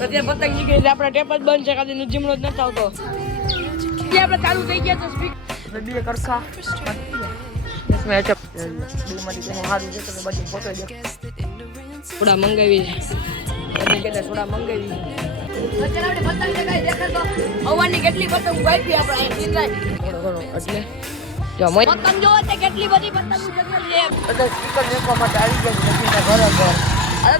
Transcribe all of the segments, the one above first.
તો ત્યાં પતંગ નીકળી એટલે આપણા ટેપ જ બંધ છે કાદી જીમણો જ નથી આવતો. આપણે ચાલુ થઈ ગયા તો સ્પીક બે કરખા સારું છે તમે બાજુ ફોટો દે સોડા મંગાવી છે તમે મંગાવી. હવાની કેટલી પતંગ વાપી આપણે અહીં ચિંતાય ઘણો ઘણો એટલે. જો મોય પતંગ જોવો તે કેટલી બધી પતંગ છે બધા સ્પીકર મેકવા માટે આવી ગયા છે નદીના ઘર ઘર. અરે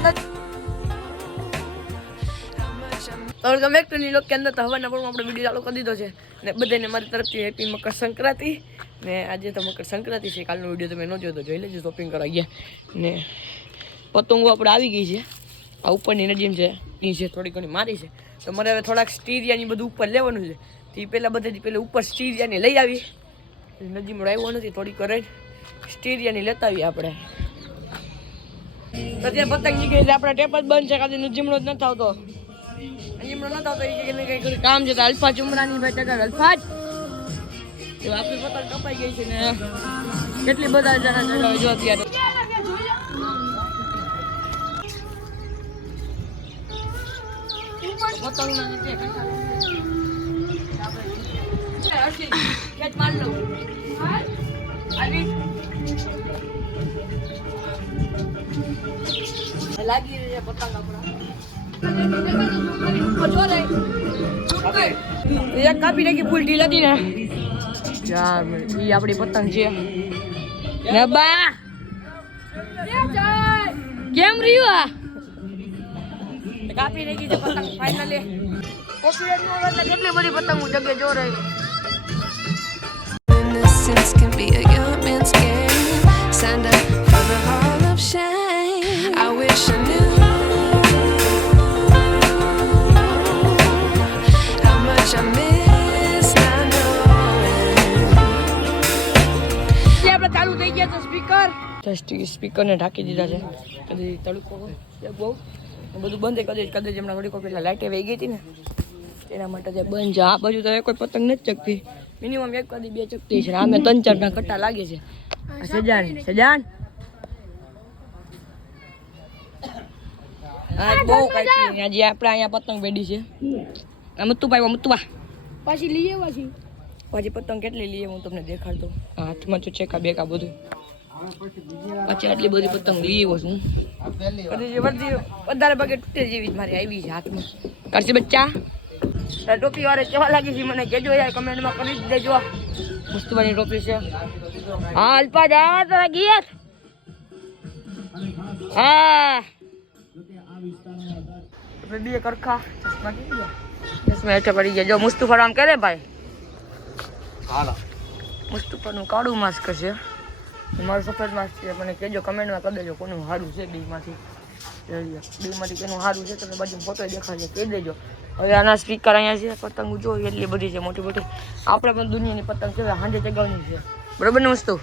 તો ગમે એક ની લોક કે અંદર તો હવાના પણ આપણે વીડિયો ચાલુ કરી દીધો છે. ને બધાને મારી તરફથી હેપી મકર સંક્રાંતિ. ને આજે તો મકર સંક્રાંતિ છે, કાલનો વીડિયો તમે ન જોયો તો જોઈ લેજો શોપિંગ કરવા ગયા. ને પતંગો આપણે આવી ગઈ છે. આ ઉપરની નજીમ છે એ છે થોડી ઘણી મારી છે. તો મારે હવે થોડાક સ્ટીરિયાની બધું ઉપર લેવાનું છે. તે પહેલાં બધાથી પહેલાં ઉપર સ્ટીરિયાની લઈ આવી. નજીમ આવ્યો નથી, થોડીક કરે સ્ટીરિયાની લેતા આવીએ આપણે. તો ત્યાં પતંગ નીકળી આપણા ટેપ જ બંધ છે કાદી નજીમડો જ નથી આવતો. કામ છે અલ્ફા ચુમડાની ભાઈ ટકા અલ્ફા જ. આપણી પતંગ કપાઈ ગઈ છે ને. કેટલી બધા જણા ચડાવે જો અત્યારે. નીચે ખેંચ માર લો. લાગી રહ્યા પતંગ આપણા. એક કાપી નાખી ફૂલ ઢીલ હતી ને. ચાર મિનિટ ઈ આપણી પતંગ છે. ને બા! કેમ રહ્યું આ? કાપી નાખી છે પતંગ ફાઇનલી કોપીરાઇટ નો એટલે કેટલી બધી પતંગ જગ્યાએ જો રહી Innocence can be a young man's game. સ્પીકરને ઢાંકી દીધા છે. કદી તડકો બહુ? બધું બંધ કદાચ કદાચ હમણાં થોડીક પહેલાં લાઇટે વહી ગઈ હતી ને. એના માટે જે બંધ છે. આ બાજુ તો કોઈ પતંગ નથી ચકતી મિનિમમ એક કદી બે ચકતી છે. આમે ત્રણ ચારના કટ્ટા લાગે છે. સજાન સજાન. આ બહુ કાંઈ આજે આપણે અહીંયા પતંગ બેડી છે. આ મુત્તુભાઈ મુત્તુવા પાછી લઈએ પાછી પછી પતંગ કેટલી લઈએ હું તમને દેખાડતો. હાથમાં જો ચેકા બેકા બધું. પછી આટલી બધી પતંગ લઈ આવ્યો છું. વધારે ભાગે તૂટે જેવી જ મારી આવી છે હાથમાં. કરશે બચ્ચા? ટોપી વાળે કેવા લાગી છે મને કેજો યાર કમેન્ટમાં કરી જ દેજો. મસ્ત બની ટોપી છે. હા અલ્પા જા તારા ગીર હા. રેડી બે કરખા. ચશ્મા કેવી ગયા ચશ્મા હેઠે પડી ગયા. જો મુસ્તુફા આમ કરે ભાઈ. મુસ્તુફાનું કાળું માસ્ક છે મારું સફેદ માસ્ક છે મને કહેજો કમેન્ટમાં કરી દેજો કોનું સારું છે બીમાંથી. બેમાંથી કેનું સારું છે તમે બાજુ ફોટો દેખાડજો કહી દેજો. હવે આના સ્પીકર અહીંયા છે પતંગ જો એટલી બધી છે મોટી મોટી. આપણે પણ દુનિયાની પતંગ છે હાંજે ચગાવની છે. બરોબર ને વસ્તુ?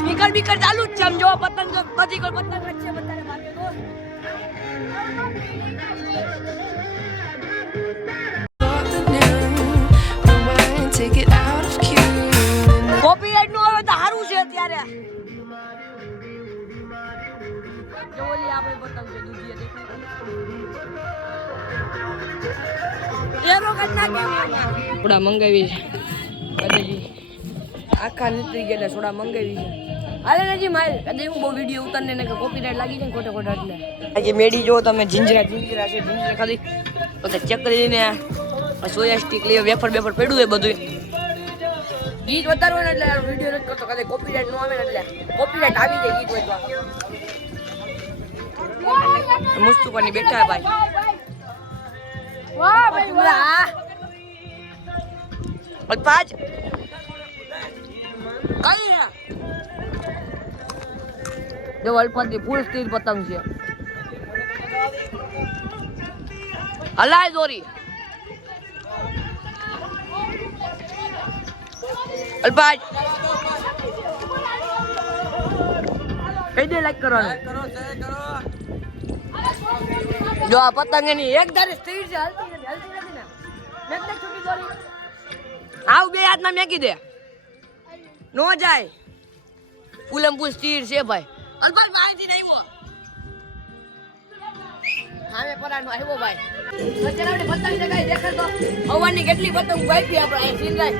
સ્પીકર બીકર ચાલુ જ છે આમ જો પતંગ બધી કોઈ પતંગ છે બધાને જો ઓલી આપણે બતાવજો દુધિયા દેખાય. એરો કરના કેવી સોડા મંગાવી છે. કદાજી આખા નીકળી ગયા થોડા મંગાવી છે. હાલે નજી માલ. કદાચ હું બહુ વીડિયો ઉતારને ને કોપીરાઈટ લાગી જાય ને ખોટા ખોટા એટલે. આજે મેડી જો તમે જીંજરા જીંજરા છે જીંજરા ખાલી. બધા ચકરી લઈને સોયા સ્ટીક લઈ વેફર બેફર પડ્યું હોય બધું ગીત વધારવું ને એટલે વીડિયો નથી કરતો. કદાચ કોપીરાઈટ નો આવે એટલે. કોપીરાઈટ આવી જાય ગીત હોય તો પણ બેઠા ભાઈ. વાહ ભાઈ વાહ પાંચ કઈ ના જો અલ્પાથી ફૂલ સ્ટીલ પતંગ છે. હલાય દોરી. અલ્પાજ. કઈ દે લાઈક કરવાનું? જો આ પતંગ એની એક ધારે સ્થિર છે, હલતી નથી હલતી નથી ને. મેં છૂટી દોરી આવ બે હાથમાં મેકી દે. નો જાય. ફૂલમ ફૂલ સ્થિર છે ભાઈ. અલ્પાજ અહીંથી નહીં આવ્યો. હામે પરાનો આવ્યો ભાઈ. અત્યારે પતંગ જગાઈ દેખાડતો હવાની કેટલી પતંગ ગાઈપી આપણે અહીં સિંધાઈ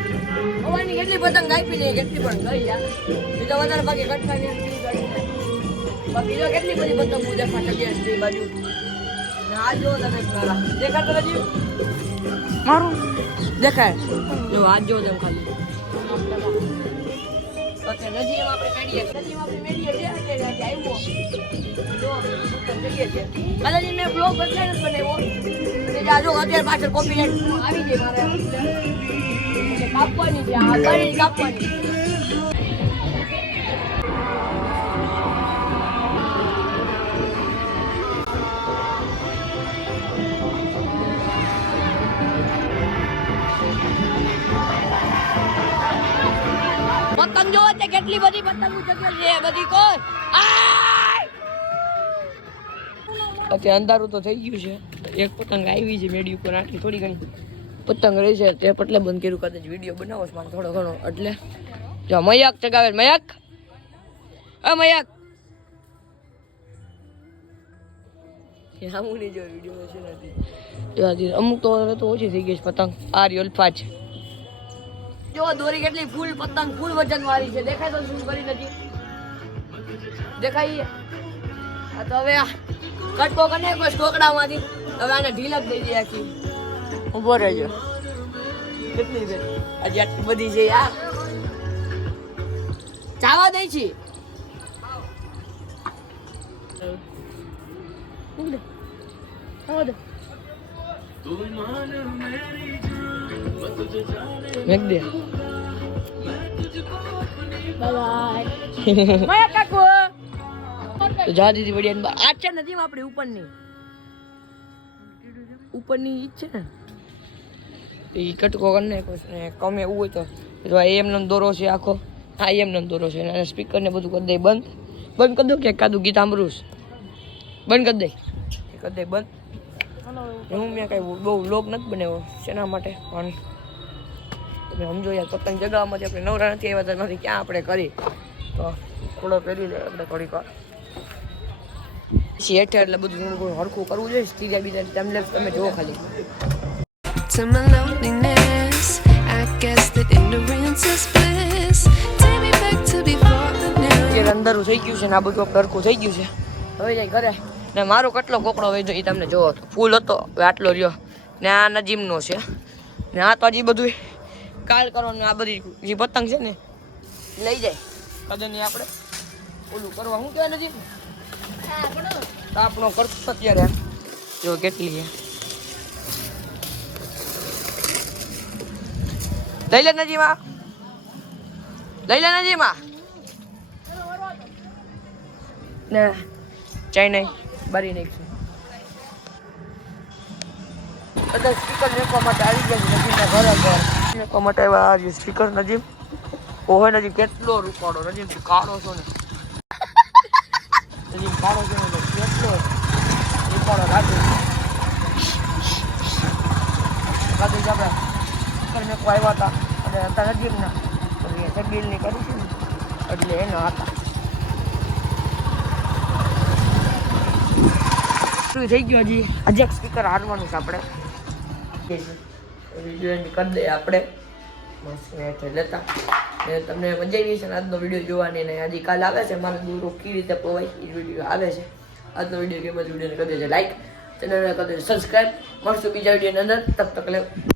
હવાની કેટલી પતંગ ગાઈપી નહીં કેટલી પણ ગઈ યાર. બીજા વધારે બાકી કટકા કેટલી બધી પતંગ જગ્યાએ છે એ બાજુ. આ જો તમે નથી મારું? દેખાય. જો આ જો તેમ ખાલી. નજીક આપણે મેળીએ નજીક આપણે મેળીએ છે એટલે આવ્યો. જો પતંગ જઈએ છે મેં બ્લોગ બદલાય નથી બનાવ્યો. અને આ જો અત્યારે પાછળ કોપીરાઇટ આવી મારે. કાપવાની છે આ કાપવાની. બધી અત્યારે અંધારું તો થઈ ગયું છે. એક પતંગ આવી છે મેડી ઉપર, આટલી થોડી ઘણી પતંગ રહી છે. તે પટલે બંધ કર્યું, કદાચ વીડિયો બનાવો છે થોડો ઘણો. એટલે જો, મયક ચગાવે. મયક. અ, મયક. અમુક તો હવે તો ઓછી થઈ ગઈ છે પતંગ. આ રહ્યો અલ્ફા છે. જો દોરી કેટલી ફૂલ પતંગ ફૂલ વજન વાળી છે. દેખાય તો શું કરી નથી. દેખાય. આ તો હવે કટકો કને કોઈ ઢોકળામાંથી. હવે આને ઢીલ જ દઈ દે આખી. ઊભો રહેજો. કેટલી છે? હજી આટલી બધી છે યાર. ચાવા દઈ છે. મેક દે માયા કાકુ તો જા દીધી વડિયા આ છે નથી આપણી ઉપરની. ઉપરની ઈ છે ને. એ કટકો કરી ને કમે એવું હોય તો. આ એમ નો દોરો છે આખો. આ એમ નો દોરો છે અને સ્પીકર ને બધું કરી દે બંધ. બંધ કરી દો કે કાદું ગીત સાંભળું બંધ કરી દે. કરી દે બંધ. હું મેં કઈ બહુ લોક નથી બનાવ્યો શેના માટે? પણ તમે સમજો યાર પતંગ જગાવવામાંથી આપણે નવરા નથી આવ્યા તો નથી ક્યાં આપણે કરી? તો થોડો પહેરી લે આપણે થોડીક વાર. પછી એટલે બધું થોડું ઘણું હરખું કરવું જોઈએ સ્ટીરિયા બીજા તમને તમે જુઓ ખાલી. To my loneliness, I guess that ignorance is bliss. Take me back to before the new. અંધારું થઈ ગયું છે ને આ બધું હરખું થઈ ગયું છે. હવે જાય ઘરે. ને મારો કેટલો કોકડો હોય એ તમને જોવો હતો ફૂલ હતો આટલો રહ્યો. ને આ નજીમનો છે. ને આ તો હજી બધું કાલ કરવાનું આ બધી જે પતંગ છે ને લઈ જાય. કદની આપણે? ઓલું કરવા શું કહેવાય નથી આપણો કરતો અત્યારે જો કેટલી છે. લઈ લે નજીમા. લઈ લે નજીમા. ને ચાઈ નહીં બરી નહીં બધા સ્પીકર મેકવા માટે આવી ગયા છે નજીમના ઘરે ઘર. મેકવા માટે આવ્યા આ સ્પીકર નજીમ ઓહો નજીમ કેટલો રૂપાડો નજીમ કાળો છો ને. નજીમ કાળો છો ને કેટલો રૂપાડો લાગે કાજુ જ આપણે સ્પીકર મેં આવ્યા હતા. અને હતા નજીમના સગીલની કરી છે એટલે એના હતા. શું થઈ ગયું હજી. હજી સ્પીકર હારવાનું છે આપણે. કરી દઈએ આપણે. મસ્ત એટલે લેતા તમને મજા આવી છે આજનો વીડિયો જોવાની ને આજે કાલ આવે છે. મારે દૂરો કેવી રીતે પવાય એ વીડિયો આવે છે. આજનો વીડિયો કેમ વિડીયોને કરી દેજો. લાઈક ચેનલને કરી દેજો. સબસ્ક્રાઈબ મળશું બીજા વિડીયોની અંદર. તબ તક લે બાય બાય